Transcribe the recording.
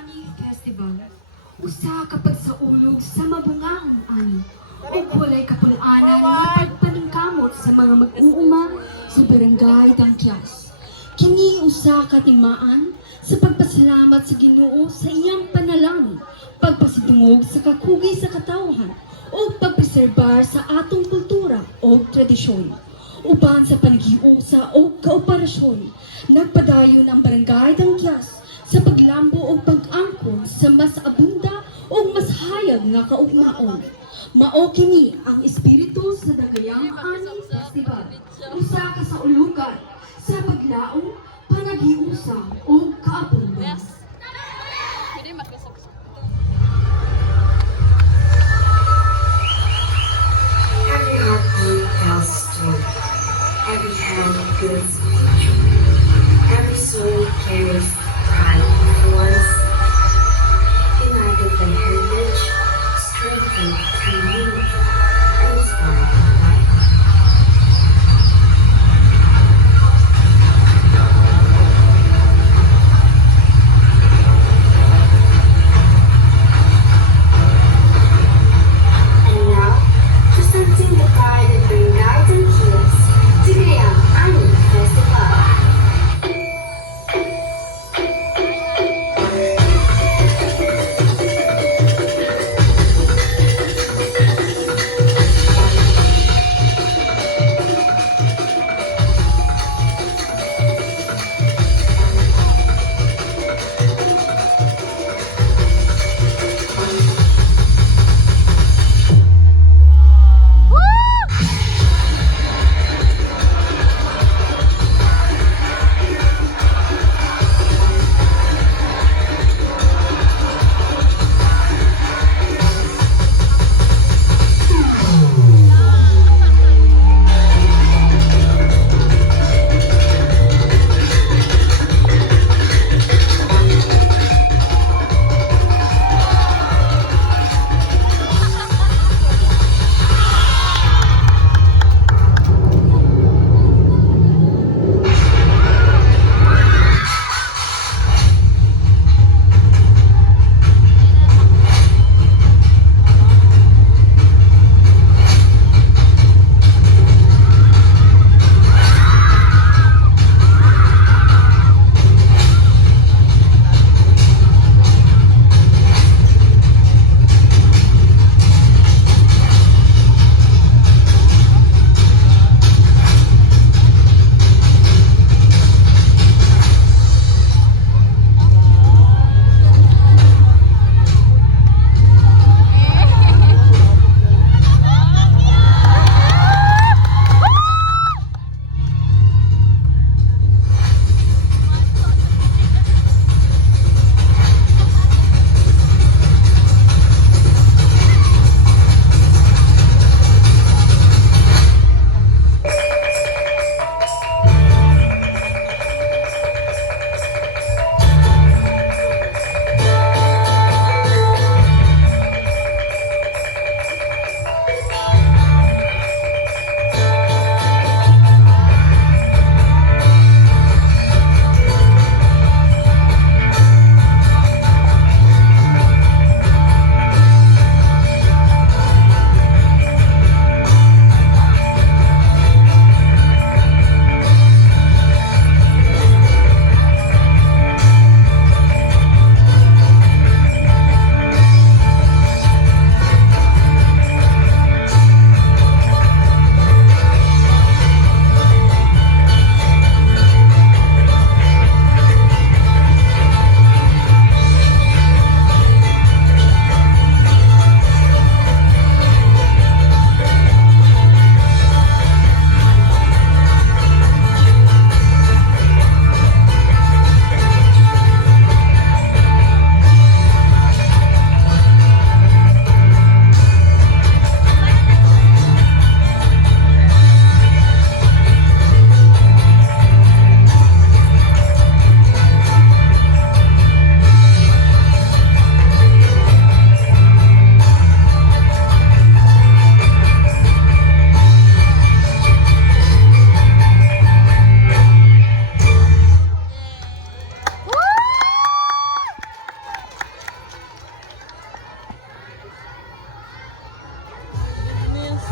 Ani Festival. Usa kapag sa ulog sa mabungahon ani. O walay kapulaanan nga pagpaningkamot sa mga mag-uuma sa barangay Dangkyas. Kini usa katimaan sa pagpasalamat sa Ginoo sa iyang panalangin, pagpasidungog sa kakugi sa katawhan, o pagpreserbar sa atong kultura o tradisyon. Uban sa panagiusa o kooperasyon, nagpadayon ang barangay Dangkyas sa paglambo o pag-angkon sa mas abunda o mas hayag nga kaugmaon. Mao kini ang espiritu sa Dagayang Ani Festival. Usa ka sa ulugan sa paglaom, panagiusa